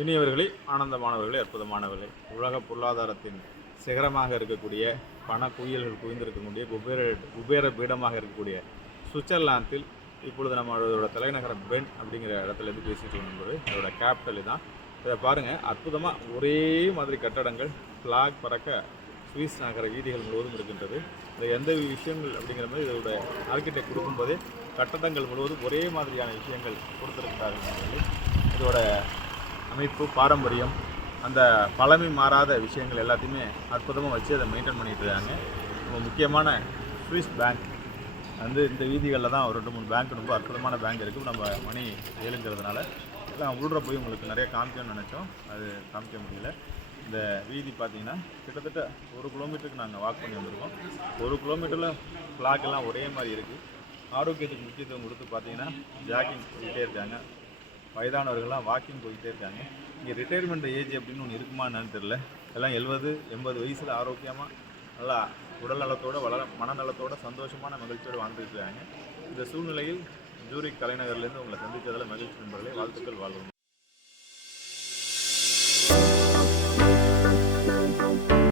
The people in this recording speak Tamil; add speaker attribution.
Speaker 1: இனியவர்களே ஆனந்தமானவர்களே அற்புதமானவர்களே உலக பொருளாதாரத்தின் சிகரமாக இருக்கக்கூடிய பண குயில்கள் குவிந்திருக்கக்கூடிய குபேர குபேர பீடமாக இருக்கக்கூடிய சுவிட்சர்லாந்தில் இப்பொழுது நம்மளோட தலைநகரம் பென் அப்படிங்கிற இடத்துல இருந்து பேசிட்டு இருக்கும்போது அதோட கேபிட்டல் தான் இதை பாருங்கள் அற்புதமாக ஒரே மாதிரி கட்டடங்கள் ஃப்ளாக் பறக்க சுவிஸ் நகர வீதிகள் முழுவதும் இருக்கின்றது. இந்த எந்த விஷயங்கள் அப்படிங்கிற மாதிரி இதோட ஆர்கிடெக்ட் கொடுக்கும்போதே கட்டடங்கள் முழுவதும் ஒரே மாதிரியான விஷயங்கள் கொடுத்துருக்கிறார்கள். இதோட அமைப்பு பாரம்பரியம் அந்த பழமை மாறாத விஷயங்கள் எல்லாத்தையுமே அற்புதமாக வச்சு அதை மெயின்டைன் பண்ணிகிட்டு இருக்காங்க. ரொம்ப முக்கியமான சுவிஸ் பேங்க் வந்து இந்த வீதிகளில் தான் ஒரு ரெண்டு மூணு பேங்க் ரொம்ப அற்புதமான பேங்க் இருக்குது நம்ம மணி ஏழுங்கிறதுனால. எல்லாம் உள்ள போய் உங்களுக்கு நிறைய காமிக்கணும்னு நினச்சோம். அது காமிக்க முடியல. இந்த வீதி பார்த்தீங்கன்னா கிட்டத்தட்ட ஒரு கிலோமீட்டருக்கு நாங்கள் வாக் பண்ணி வந்திருக்கோம். ஒரு கிலோமீட்டரில் ஃப்ளாக் எல்லாம் ஒரே மாதிரி இருக்குது ஆரோக்கியத்துக்கு முக்கியத்துவம் கொடுத்து பார்த்தீங்கன்னா ஜாக்கிங் போயிட்டே இருக்காங்க. வயதானவர்கள்லாம் வாக்கிங் போயிட்டே இருக்காங்க. இங்கே ரிட்டையர்மெண்ட் ஏஜ் அப்படின்னு ஒன்று இருக்குமா என்னன்னு தெரில எல்லாம் எழுபது எண்பது வயசில் ஆரோக்கியமாக நல்லா உடல் நலத்தோட வளர மனநலத்தோட சந்தோஷமான மகிழ்ச்சியோடு வாழ்ந்துட்டு இருக்காங்க. இந்த சூழ்நிலையில் ஜூரிக் தலைநகர்லேருந்து உங்களை சந்தித்ததில் மகிழ்ச்சி நண்பர்களே. வாழ்த்துக்கள் வாழ்வோம்